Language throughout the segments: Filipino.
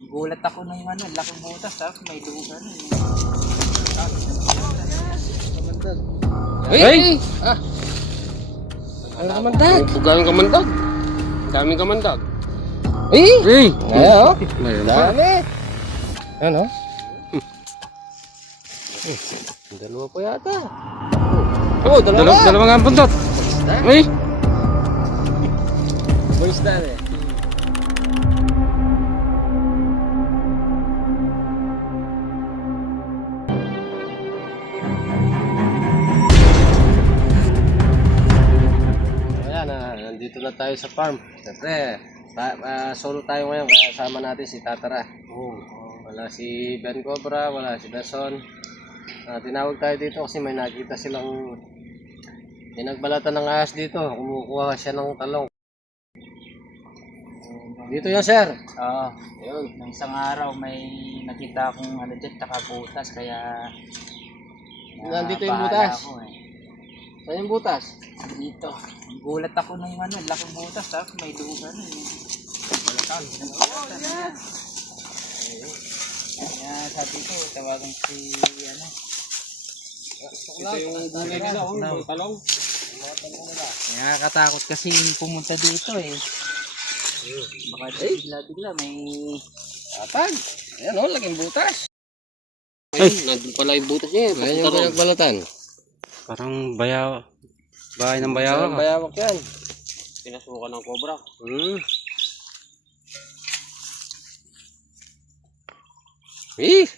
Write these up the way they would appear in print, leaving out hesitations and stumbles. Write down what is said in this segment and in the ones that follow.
Gulat ako nung ano, laking butas tapos may lugar. Hey! Ah! Ang kamandag! Bugang kamandag! Daming kamandag! Eh! Hey! Ayan o! Dami! Ano? Dalawa pa yata. Oh, dalawa! Dalawa nga ang buntot! Ay! Boys na eh. Nandito na tayo sa farm. Siyempre, solo tayo ngayon. Kaya kasama natin si Tatara. Wala si Ben Cobra, wala si Dason. Tinawag tayo dito kasi may nakita silang pinagbalatan ng ahas dito. Kumukuha siya ng talong. Dito yun, sir. Oo. Nung isang araw may nakita akong ano dyan, taka butas kaya Nandito yung nabahala butas. ako, eh. Saan yung butas? Dito. Gulat ako nung ano, laking butas tapos may lugar. Balatan. Yeah. Kaya sabi ko, tawagan si ano. Ito yung gulay nila, mga talong. Kaya katakot kasi pumunta dito eh. Baka bigla may Atag. Ayan o, laging butas. Ay, nandun pala yung butas niya. Ayan yung pinagbalatan. Parang bahay ng bayawak. Bayawak yan. Pinasukan ng cobra.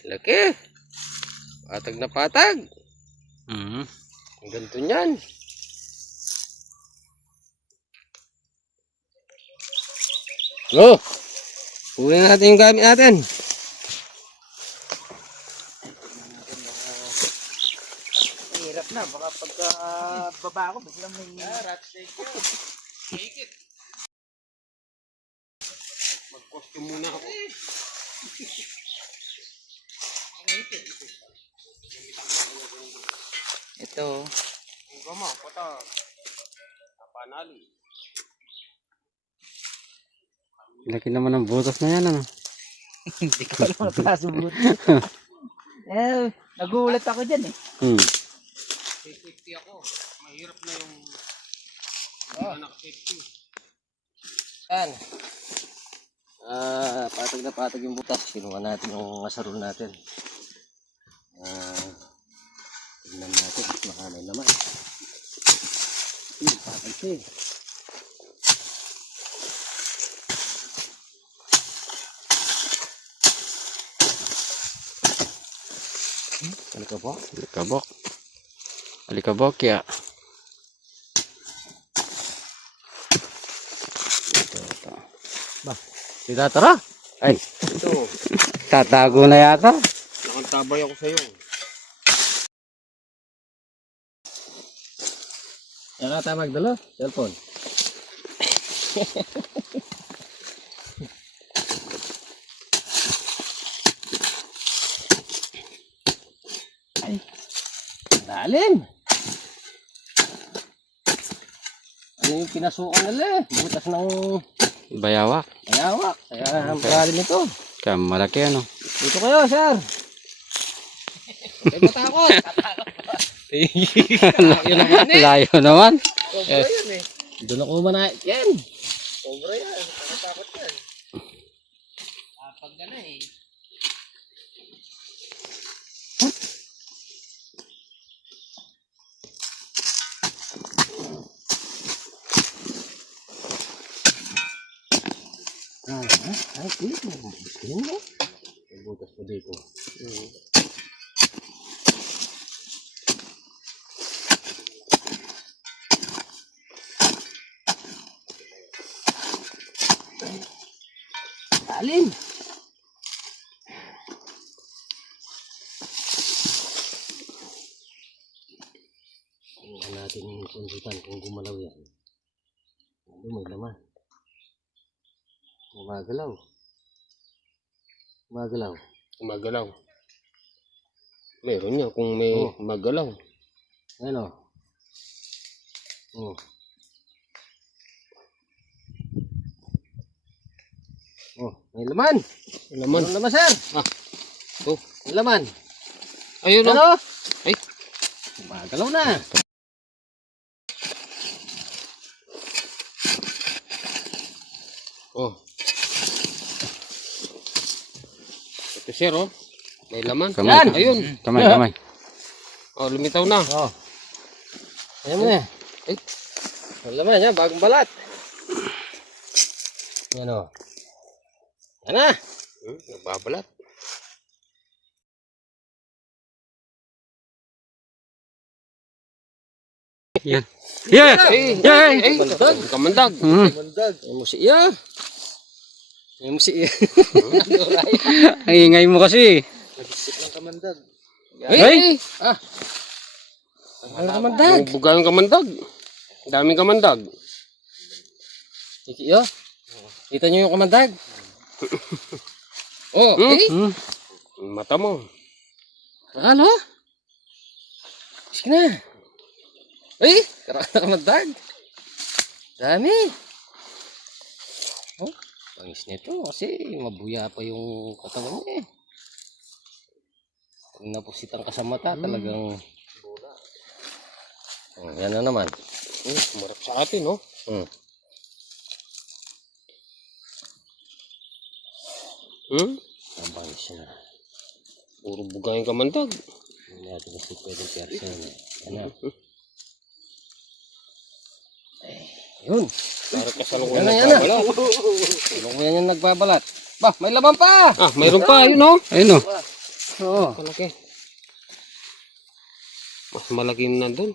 Laki. Patag na patag. Ang ganito niyan. Oh, huli natin yung gamit natin. hirap na, baka pagka baba ako biglang may rat snake yun. Higit. Mag-costume muna ako. Ito. Ang gama, pata. Panali. Laki naman ng butas na yan, ano? Hindi ko alam ang klaseng butas. Nagulat ako dyan eh. Safety ako. Mahirap na yung naka-safety. Yan. Patag na patag yung butas. Kinuha natin yung asarol natin. Tignan natin. Baka may naman. Patag siya eh. Alikabok? Alikabok. Alikabok, ya. Si Tatara? Ay, Ito. tatago na yata. Nakantabay ako sa'yo. Yan ka tayo magdala? Cellphone. Ay. Dalim. Ano yung pinasukan nila eh? Butas ng Bayawak. ayawak. Kaya malalim ito. Kaya malaki, ano? Dito kayo, sir. Huwag kayo matakot. Yun naman eh. Layo naman. Cobra yan eh. Doon ako manahit yan. Cobra yan. Nakatakot yan. Pag gana eh. Ay, dito. Dito. May butas pa dito. Alin? Tingnan natin yung konsultan kung gumalaw yan. Ano may laman? Gumagalaw. Gumagalaw. Gumagalaw. Meron niya kung may magalaw. Ano? Oh. Oh, may laman. Laman. Ano naman, sir? Ah. Oh. May laman. Ayun o. Ano? Ay. Magalaw na. Oh. Ito sir oh. May laman. Kamay. Yan! Ayun. Kamay, kamay. Oh, lumitaw na. Oh. Ayan mo na. Ay. May laman yan, bagong balat. Yan o. Yan na. Nagbabalat. Yan. Yeah! Yeah! Kamandag. Kamandag. Mandag. May musiya. May musiya. Ang ingay mo kasi. Nagisip ng kamandag. Ay! Ah. Ang kamandag. Buga yung kamandag. Daming kamandag. Iki yo. Kita nyo yung kamandag? Oh, Hmm. Mata mo. ano? Sige na. Ay, kamandag. Dami. Oh, pangis nito kasi mabuya pa yung katawan niya eh. Pag napusitan ka sa mata, talagang... Oh, yan na naman. Marap sa atin oh. Hmm. Ang bangis na. Puro buga yung kamandag. Hindi natin kasi pwedeng persen. Ano? Yun. Para kasalukuyan Yan na, ng yan na. babalat. Ano ko yan yung nagbabalat? Bah, may laman pa! Ah, mayroon pa. Ayun oh. Ayun o. Oo. Malaki. Mas malaki yung nandun.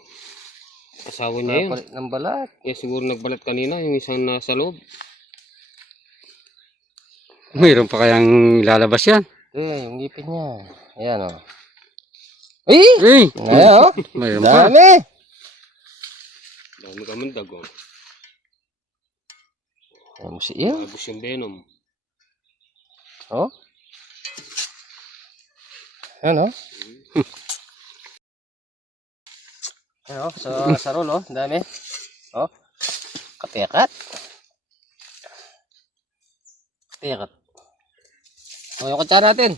Asawa niya yun. Palit ng balat. Kaya siguro nagbalat kanina yung isang nasa loob. Mayroon pa kayang lalabas yan. Eh, yung ngipin niya. Ayan o. Ay! Ay! Ayan o. Mayroon pa. Dami! Dami kamandag oh. Ayan mo siya. Agos yung venom. Oh. Ayan o. Ayan o. Sa roll o. Dami. O. Katekat. Katekat. O, yung kutsara natin.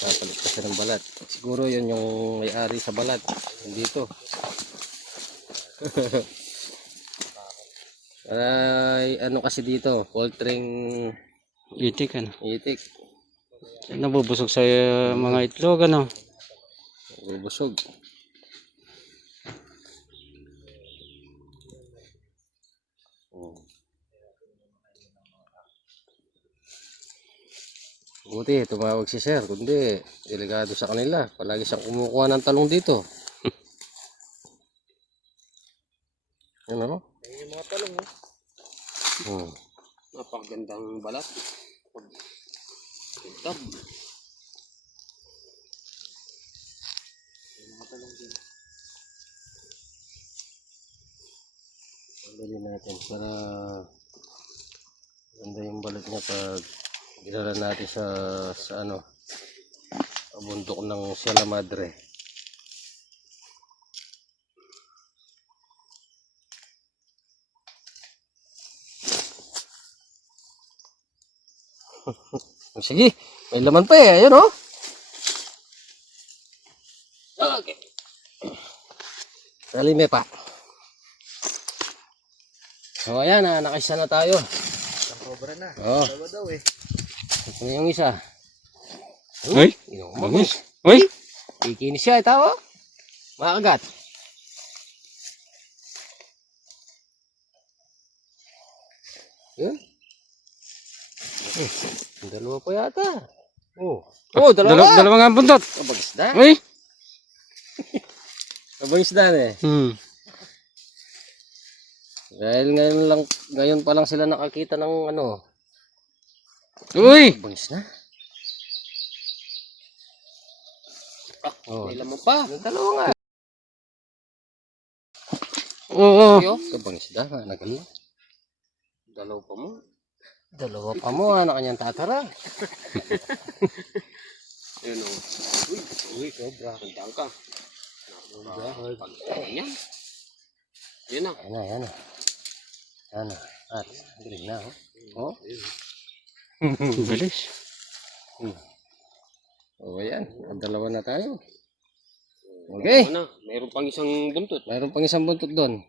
Kapalit kasi ng balat. Siguro yun yung may-ari sa balat. Dito. Ay, ano kasi dito? Poultrying Itik ano. itik. Nabubusog sa mga itlog ano. Bubusog. Buti, tumawag si sir. Kundi, delikado sa kanila. Palagi siyang kumukuha ng talong dito. Yan ano? Yung mga talong oh. Napakagandang balat. Tab. Pagdali natin para ganda yung balat niya pag ginala natin sa ano, bundok ng Sierra Madre. Sige, may laman pa eh. Ayun oh. Okay. Talime pa. So ayan, nakaisa na tayo. Isang cobra na. Oh. Dalawa daw eh. Ito na yung isa. Ay! Inuman. Uy! Ikinis siya, ito oh. Makagat. Yun. Dalawa pa yata. Oh. Oh, dalawa. Dalawa nga ang buntot. Abang isda. Uy! Abang isda na eh. Hmm. Dahil ngayon pa lang sila nakakita ng ano. Uy! Abang isda. Oh, May laman pa. yung dalawa nga. Oo. Abang isda nga, nagaling. Dalaw pa mo. Dalawa pa mo, ano kanyang tatara. Ayun o. Uy, sobra. Tandaan ka. Yan. Yan na. Ayan na, ayan na. Ano? At, galing na, oh. Ang bilis. O, ayan. Dalawa na tayo. Okay. Ano, mayroon pang isang buntot. Mayroon pang isang buntot doon.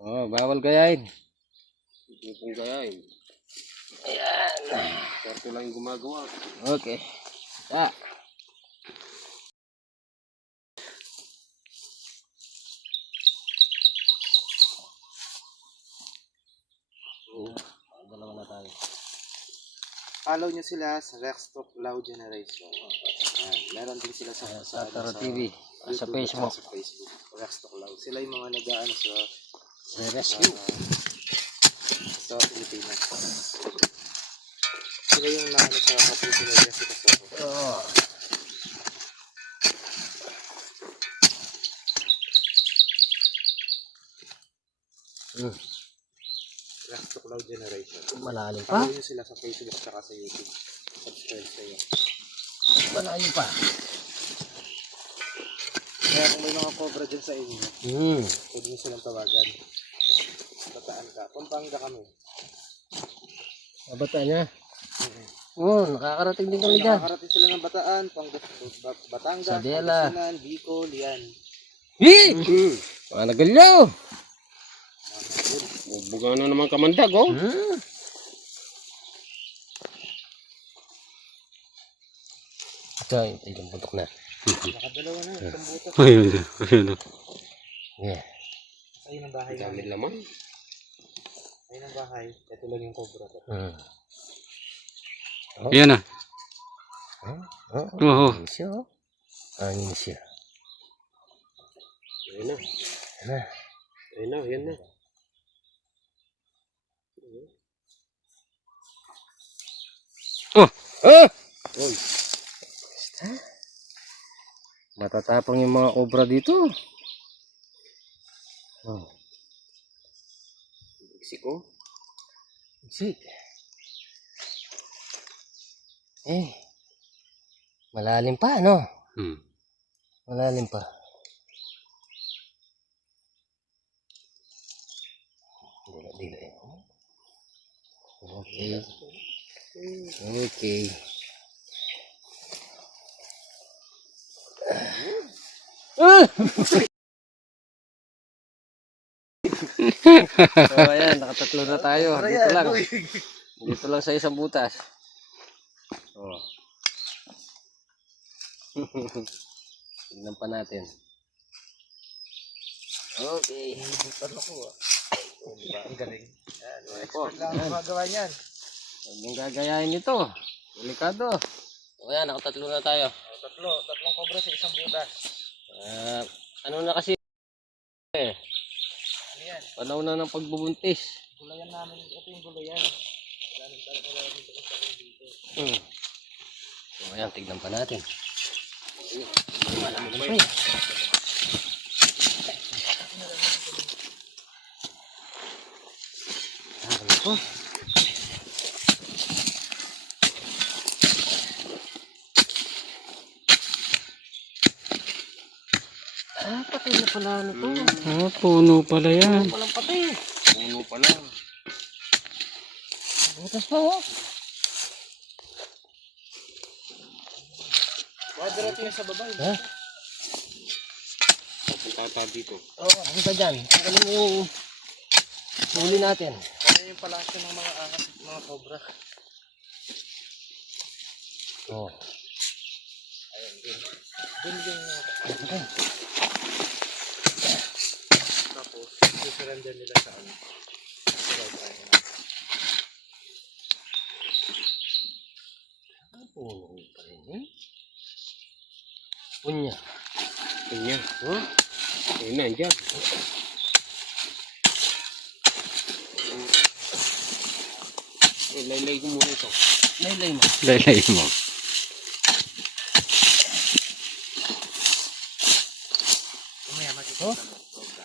Oh, bawal gayahin. Hindi pong gayain. Ayan. Kwarto lang yung gumagawa. Okay. Ah. Dalawa na tayo. Follow nyo sila sa Rextalk Loud Generation. Ayan. Meron din sila Sa Taro TV. Sa Facebook. Sa Facebook. Rextalk Loud. Sila yung mga nag-aano Sa rescue. sa Pilipinas. Sila yung naano sa Kapuso na Rescue Kasoko. Oh. Rextalk Loud Generation. Malalim pa. Follow nyo sila sa Facebook at sa YouTube. Subscribe kayo. Malalim pa. Kaya kung may mga cobra dyan sa inyo, pwede nyo silang tawagan. Bataan ka. Pampanga kami. Abata niya. Oo, nakakarating din kami dyan. Nakakarating sila ng Bataan, Batangas, Sadela. Pangasinan, Bicol, yan. Hii! Mga nagalyo! Buga na naman kamandag, oh. Ito, yung putok na. Nakadalawa na, isang butas. Ayun. Ayun. Yeah. Ayun ang bahay Dami namin. laman. Ayun ang bahay. Ito lang yung cobra ko. Yan na. Oo. Angin siya, oh. Angin siya. Ayun na. Ayun na, yan na. Oh! Ah! Uy. Matatapang yung mga cobra dito. Oh. Mexico. See. Malalim pa, ano? Malalim pa. Dila. Okay. Okay. So ayan, nakatatlo na tayo. Dito lang. Dito lang sa isang butas. Oh. Tignan pa natin. Okay. Ano ko ah. Diba? Ang galing. Yan. Expert lang ang magawa niyan. Huwag mong gagayahin ito. Delikado. O yan, nakatatlo na tayo. Tatlong cobra sa isang butas. Ano na kasi? Ano yan? Panahon na ng pagbubuntis. Gulayan namin. Ito yung gulayan. Galing tayo gulayan dito sa dito. So ayan, tignan pa natin. Malaman pa Ano po? Patay na pala ano to. Puno pala yan. Walang patay. Puno pa lang. Butas pa, oh. Diretso yung sa baba. Ha? Punta tayo dito. Oo, punta dyan. Tanggalin mo yung huli natin. Kaya yung palasyo ng mga ahas at mga cobra. Oo. Dun yung Okay. tapos surrender nila sa ano. Puno pa rin, eh. Punya. Kanya. Oh? Ayun na, andyan. Laylay ko muna ito. Laylay mo. Laylay mo. Kumaya makikita Oh? mo. Cobra.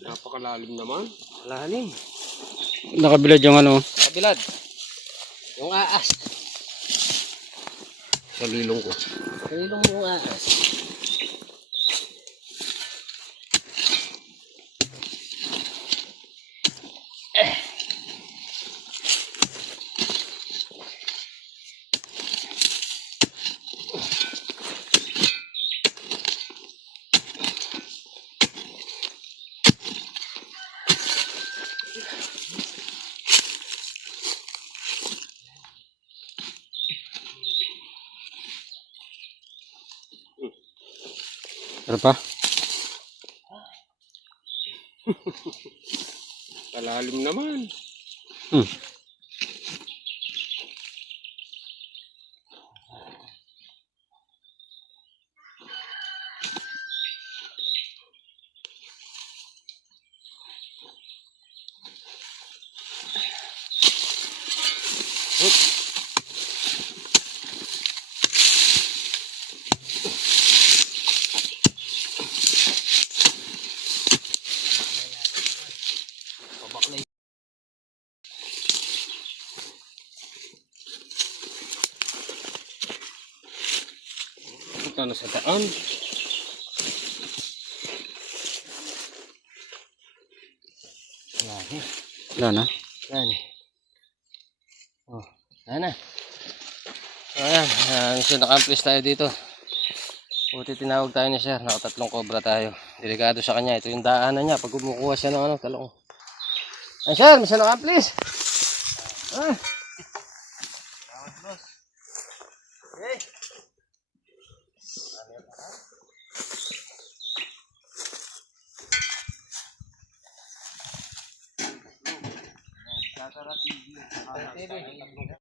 Napakalalim naman. Lalim. Nakabilad yung ano. Kabilad. Yung aas. Sa lilong ko. Kailong mo ahas. Ano pa? Kalalim naman. Hmm. Punta na sa daan. Wala na. Yan. Oh, yan na. Ayan, mission accomplished tayo dito. Buti tinawag tayo ni Sir, nakatatlong cobra tayo. Delikado sa kanya, ito yung daanan niya pag kumukuha siya ng talong. Ayan Sir, mission accomplished. Ah. Okay. Tatara TV.